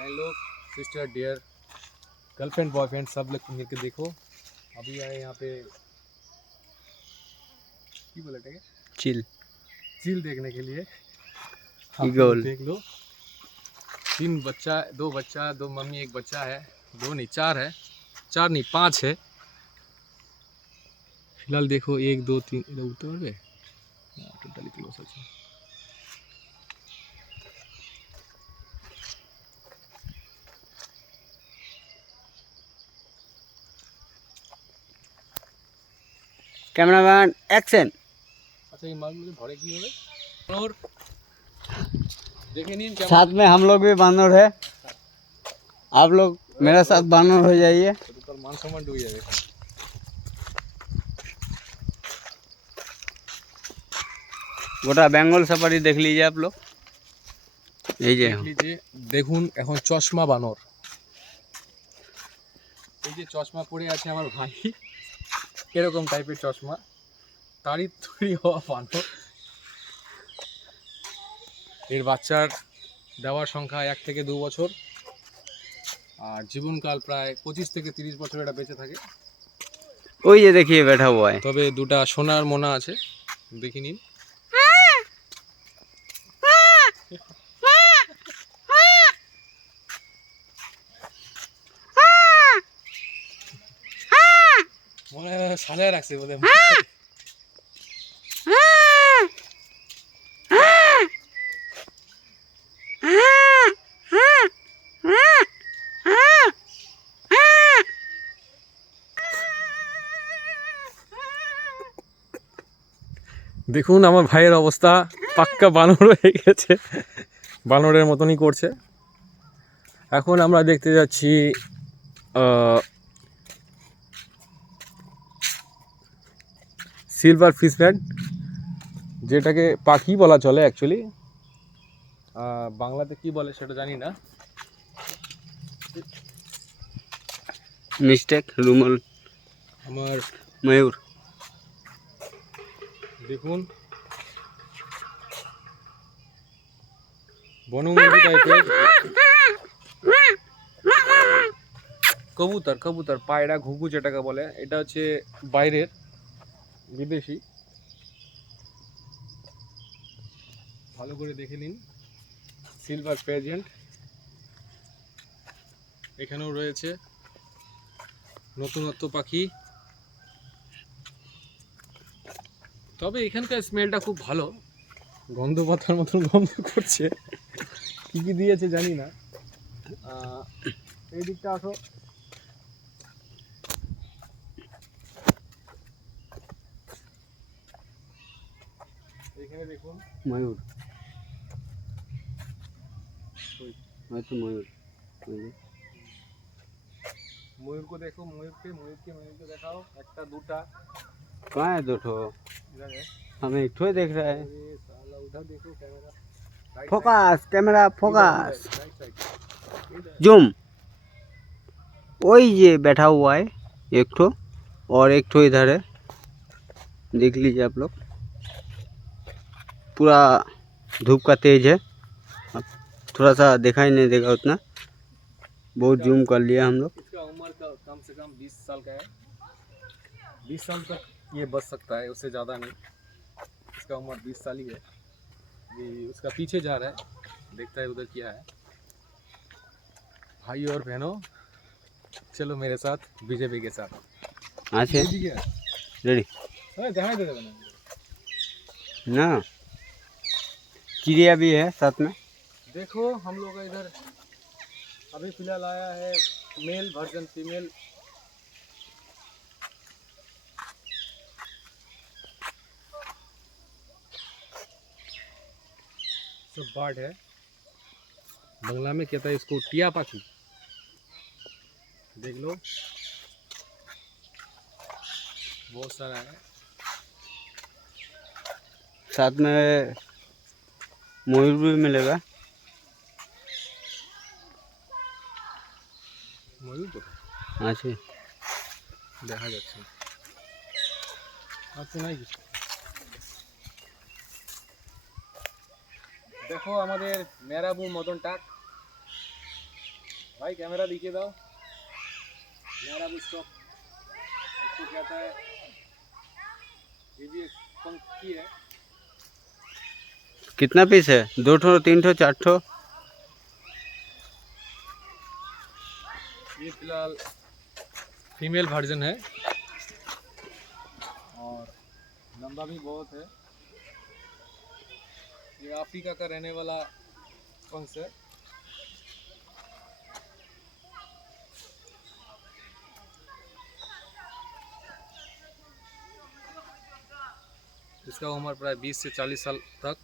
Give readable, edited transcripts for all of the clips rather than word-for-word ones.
बहन लोग, sister, dear, girlfriend, boyfriend सब लोग मिल के देखो। अभी आए यहाँ पे की बोले थे चिल चील देखने के लिए। आप लोग ईगल देख लो, 3 बच्चा, 2 बच्चा, 2 मम्मी, 1 बच्चा है। 2 नहीं 4 है, 4 नहीं 5 है फिलहाल। देखो 1 2 3 इधर उतर गए टोटली क्लोज है। Cameraman action. अच्छा ये माल मुझे भरे की होवे और देखे नहीं क्या साथ में हम लोग भी बानर है, आप लोग मेरे साथ बानर हो जाइए। तो मान सम्मान डूब जाएगा। গোটা বেঙ্গল সাফারি দেখ लीजिए आप लोग। এই যে देख लीजिए, দেখুন এখন চশমা বানর, এই যে চশমা পরে আছে আমার ভাই, এরকম টাইপের চশমা, তারই তৈরি হওয়া বানর। এর বাচ্চার দেওয়ার সংখ্যা 1 থেকে 2 বছর, আর জীবনকাল প্রায় 25 থেকে 30 বছর এটা বেঁচে থাকে। ওই যে देखिए बैठा हुआ है। তবে দুটা সোনার মোনা আছে, দেখে নিন। মনে হয় সাজায় রাখছে বলে। দেখুন আমার ভাইয়ের অবস্থা, পাক্কা বানর হয়ে গেছে, বানরের মতনই করছে। এখন আমরা দেখতে যাচ্ছি সিলভার ফিশ প্যাড, যেটাকে পাখি বলা চলে অ্যাকচুয়ালি, বাংলাতে কি বলে সেটা জানি না। মিস্টেক রুমল আমার ময়ূর। দেখুন বনমুরগি টাইপের কবুতর, কবুতর পায়রা, ঘুঘু যেটাকে বলে, এটা হচ্ছে বাইরের, বিদেশি। ভালো করে দেখে নিন, সিলভার প্রেজেন্ট। এখানেও রয়েছে নতুনত্ব পাখি, তবে এখানকার স্মেলটা খুব ভালো, গন্ধ পাতার মতন গন্ধ করছে। কি কি দিয়েছে জানি না। এই দিকটা আসো, এখানে দেখুন ময়ূর, হয়তো ময়ূর। ময়ূরকে দেখো, ময়ূরকে ময়ূরকে ময়ূরকে দেখাও, একটা দুটা कहाँ है दो ठो? इधर है। हमें एक ठो देख रहा है। अरे साला उधर देखो camera, focus camera focus right side, zoom. वही ये बैठा हुआ है एक ठो, और एक ठो इधर है, देख लीजिए आप लोग। पूरा धूप का तेज है, अब थोड़ा सा दिखाई नहीं देगा उतना, बहुत जूम कर लिया हम लोग। इसका उम्र का कम से कम 20 साल का है, 20 साल तक ये बच सकता है, उससे ज़्यादा नहीं। इसका उम्र 20 साल ही है। ये उसका पीछे जा रहा है, देखता है उधर क्या है। भाई और बहनों, चलो मेरे साथ बीजेपी के साथ। अच्छा रेडी जहाँ दे देना ना, चिड़िया भी है साथ में। देखो हम लोग का इधर अभी फिलहाल आया है मेल वर्जन, फीमेल। सब बर्ड है, बंगला में कहता है इसको टिया पाखी। देख लो बहुत सारा है, साथ में मयूर भी मिलेगा। ময়ূর তো আছে দেখা যাচ্ছে, আচ্ছা নাই কিছু। দেখো আমাদের মেরাবু মদন টাক, भाई कैमरा दिखे दो मेरा भी स्टॉप इसको कहता है ये भी एक पंखी है कितना पीस है 2 ठो 3 ठो 4 ठो ये फिलहाल फीमेल वर्जन है और लंबा भी बहुत है ये अफ्रीका का रहने वाला पंख है इसका उम्र प्राय 20 से 40 साल तक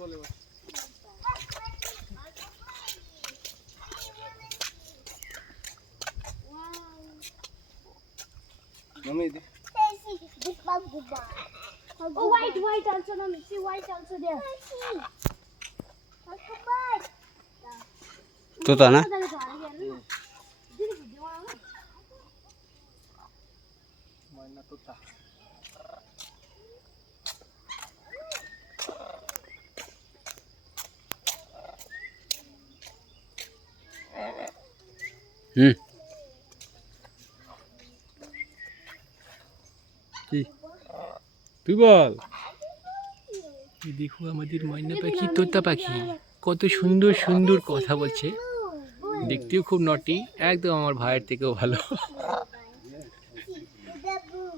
बोले mummy they Oh, white also, no, see white also there. तोता ना मैना तोता কি তুই বল এই দেখো আমাদের ময়না পাখি তোতা পাখি কত সুন্দর সুন্দর কথা বলছে দেখতেও খুব নটি একদম আমার ভাইয়ের থেকেও ভালো The boo.